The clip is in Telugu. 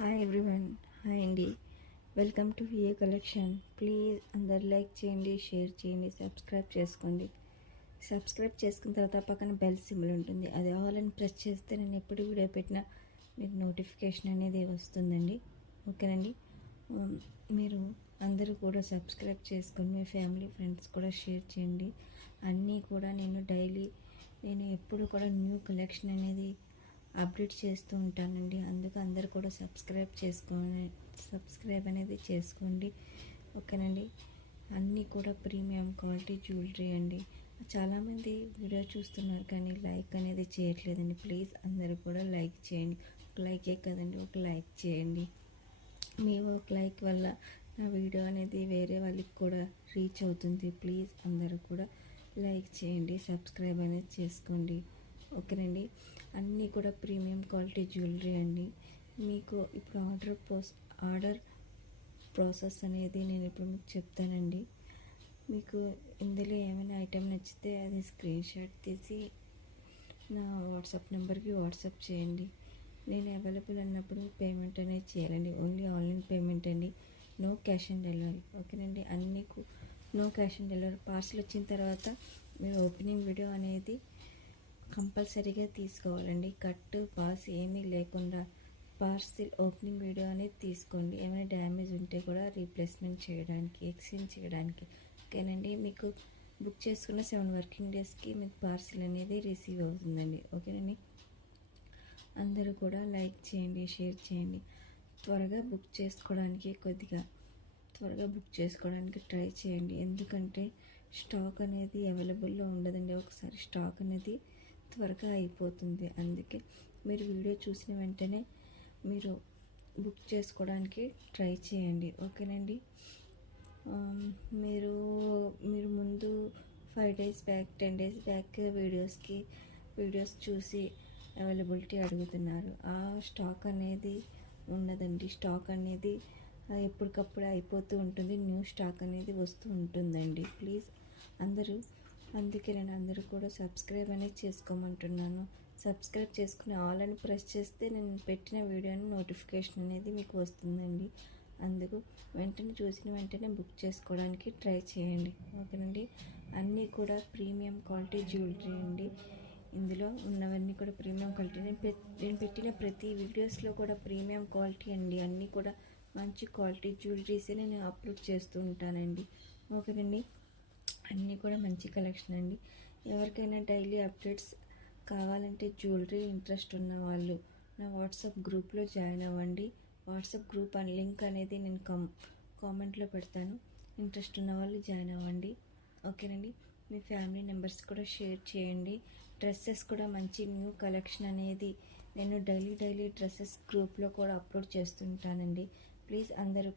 హాయ్ ఎవ్రీవన్, హాయ్ అండి. Welcome to VA collection. Please అందరు లైక్ చేయండి, షేర్ చేయండి, సబ్స్క్రైబ్ చేసుకోండి. సబ్స్క్రైబ్ చేసుకున్న తర్వాత పక్కన బెల్ సింబల్ ఉంటుంది, అది ఆల్ అని ప్రెస్ చేస్తే నేను ఎప్పుడు వీడియో పెట్టినా మీకు నోటిఫికేషన్ అనేది వస్తుందండి. ఓకేనండి. మీరు అందరూ కూడా సబ్స్క్రైబ్ చేసుకొని మీ ఫ్యామిలీ ఫ్రెండ్స్ కూడా షేర్ చేయండి. అన్నీ కూడా నేను ఎప్పుడు కూడా న్యూ కలెక్షన్ అనేది అప్డేట్ చేస్తూ ఉంటానండి. అందుకు అందరు కూడా సబ్స్క్రైబ్ అనేది చేసుకోండి. ఓకేనండి. అన్నీ కూడా ప్రీమియం క్వాలిటీ జ్యువెలరీ అండి. చాలామంది వీడియో చూస్తున్నారు కానీ లైక్ అనేది చేయట్లేదండి. ప్లీజ్ అందరూ కూడా లైక్ చేయండి. ఒక లైకే కదండి, ఒక లైక్ చేయండి. మీ ఒక లైక్ వల్ల నా వీడియో అనేది వేరే వాళ్ళకి కూడా రీచ్ అవుతుంది. ప్లీజ్ అందరూ కూడా లైక్ చేయండి, సబ్స్క్రైబ్ అనేది చేసుకోండి. ఓకేనండి. అన్నీ కూడా ప్రీమియం క్వాలిటీ జ్యువెలరీ అండి. మీకు ఇప్పుడు ఆర్డర్ ప్రాసెస్ అనేది నేను ఇప్పుడు మీకు చెప్తానండి. మీకు ఇందులో ఏమైనా ఐటెం నచ్చితే అది స్క్రీన్ షాట్ తీసి నా వాట్సాప్ నెంబర్కి వాట్సాప్ చేయండి. నేను అవైలబుల్ అన్నప్పుడు పేమెంట్ అనేది చేయాలండి. ఓన్లీ ఆన్లైన్ పేమెంట్ అండి, నో క్యాష్ ఆన్ డెలివరీ. ఓకేనండి. No cash on delivery. Parcel వచ్చిన తర్వాత మీరు ఓపెనింగ్ వీడియో అనేది కంపల్సరీగా తీసుకోవాలండి. కట్ పాస్ ఏమీ లేకుండా పార్సిల్ ఓపెనింగ్ వీడియో అనేది తీసుకోండి. ఏమైనా డ్యామేజ్ ఉంటే కూడా రీప్లేస్మెంట్ చేయడానికి, ఎక్స్చేంజ్ చేయడానికి. ఓకేనండి. మీకు బుక్ చేసుకున్న 7 వర్కింగ్ డేస్కి మీకు పార్సిల్ అనేది రిసీవ్ అవుతుందండి. ఓకేనండి. అందరూ కూడా లైక్ చేయండి, షేర్ చేయండి. త్వరగా బుక్ చేసుకోవడానికి ట్రై చేయండి. ఎందుకంటే స్టాక్ అనేది అవైలబుల్లో ఉండదండి. ఒకసారి స్టాక్ అనేది త్వరగా అయిపోతుంది. అందుకే మీరు వీడియో చూసిన వెంటనే మీరు బుక్ చేసుకోవడానికి ట్రై చేయండి. ఓకేనండి. మీరు ముందు 5 days back, 10 days back videos చూసి అవైలబిలిటీ అడుగుతున్నారు. ఆ స్టాక్ అనేది ఉన్నదండి. స్టాక్ అనేది ఎప్పటికప్పుడు అయిపోతూ ఉంటుంది. న్యూ స్టాక్ అనేది వస్తూ ఉంటుందండి. ప్లీజ్ అందుకే నేను అందరూ కూడా సబ్స్క్రైబ్ అనేది చేసుకోమంటున్నాను. సబ్స్క్రైబ్ చేసుకుని ఆల్ అని ప్రెస్ చేస్తే నేను పెట్టిన వీడియోని నోటిఫికేషన్ అనేది మీకు వస్తుందండి. అందుకు చూసిన వెంటనే బుక్ చేసుకోవడానికి ట్రై చేయండి. ఓకేనండి. అన్నీ కూడా ప్రీమియం క్వాలిటీ జ్యువెలరీ అండి. ఇందులో ఉన్నవన్నీ కూడా ప్రీమియం క్వాలిటీ. నేను పెట్టిన ప్రతి వీడియోస్లో కూడా ప్రీమియం క్వాలిటీ అండి. అన్నీ కూడా మంచి క్వాలిటీ జ్యువెలరీసే నేను అప్లోడ్ చేస్తూ ఉంటానండి. ఓకేనండి. అన్నీ కూడా మంచి కలెక్షన్ అండి. ఎవరికైనా డైలీ అప్డేట్స్ కావాలంటే జ్యువెలరీ ఇంట్రెస్ట్ ఉన్న వాళ్ళు నా వాట్సాప్ గ్రూప్లో జాయిన్ అవ్వండి. వాట్సాప్ గ్రూప్ లింక్ అనేది నేను కామెంట్లో పెడతాను. ఇంట్రెస్ట్ ఉన్న వాళ్ళు జాయిన్ అవ్వండి. ఓకేనండి. మీ ఫ్యామిలీ మెంబర్స్ కూడా షేర్ చేయండి. డ్రెస్సెస్ కూడా మంచి న్యూ కలెక్షన్ అనేది నేను డైలీ డ్రెస్సెస్ గ్రూప్లో కూడా అప్లోడ్ చేస్తుంటానండి. ప్లీజ్ అందరూ